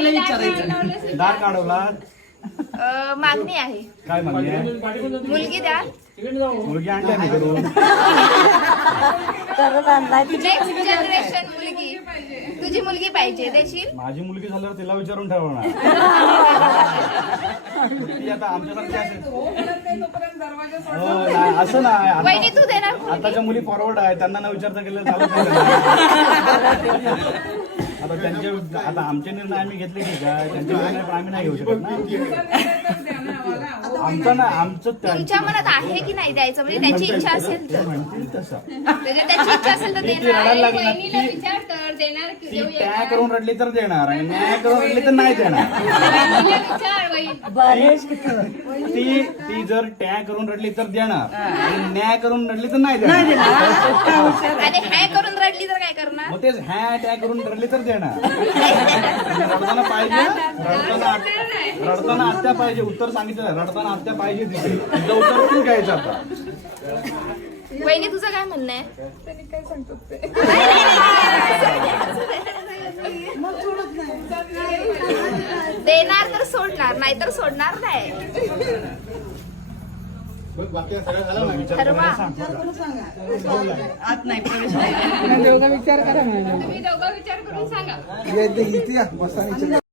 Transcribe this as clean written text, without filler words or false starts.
मला विचारायचं. दार काढवला मागणी आहे. काय मागणी आहे? मुलगी द्या. मुलगी आणली मी घरून. नेक्स्ट जनरेशन मुलगी. तुझी मुलगी पाहिजे देशील? माझी मुलगी झाल्यावर तिला विचारून ठरवणार. ती आता आमच्यासारखी असेल. हो, नाही, असं नाही. वहिनी तू देणार मुलगी? आताच्या मुली फॉरवर्ड आहे, त्यांना न विचारता केलं चालत नाही. आता त्यांचे आता आमचे निर्णय आम्ही घेतले ठीक आहे, त्यांचे निर्णय पण आम्ही नाही घेऊ शकत ना. आमचं ना आमचं तुमच्या मनात आहे की नाही द्यायचं, म्हणजे त्याची इच्छा असेल तर. म्हणतील तसं. त्याची इच्छा असेल तर ती रडायला देणार. लागली ना, ती त्या करून रडली तर देणार आणि न्याय करून रडली तर नाही देणार. ती जर टॅग करून रडली तर देणार आणि न्याय करून रडली तर नाही देणार. आणि हॅ करून रडली तर काय करणार? मग तेच हॅ टॅग करून रडली तर देणार. रडताना पाहिजे, रडताना आत्या पाहिजे. उत्तर सांगितलं रडताना आत्या पाहिजे तिथे. तिचं उत्तर तू घ्यायचं आता. वहिनी तुझं काय म्हणणं आहे? देणार तर सोडणार, नाही तर सोडणार नाही. ठरवा. आत नाही प्रवेश नाही. दोघं विचार करा. तुम्ही दोघं विचार करून सांगा.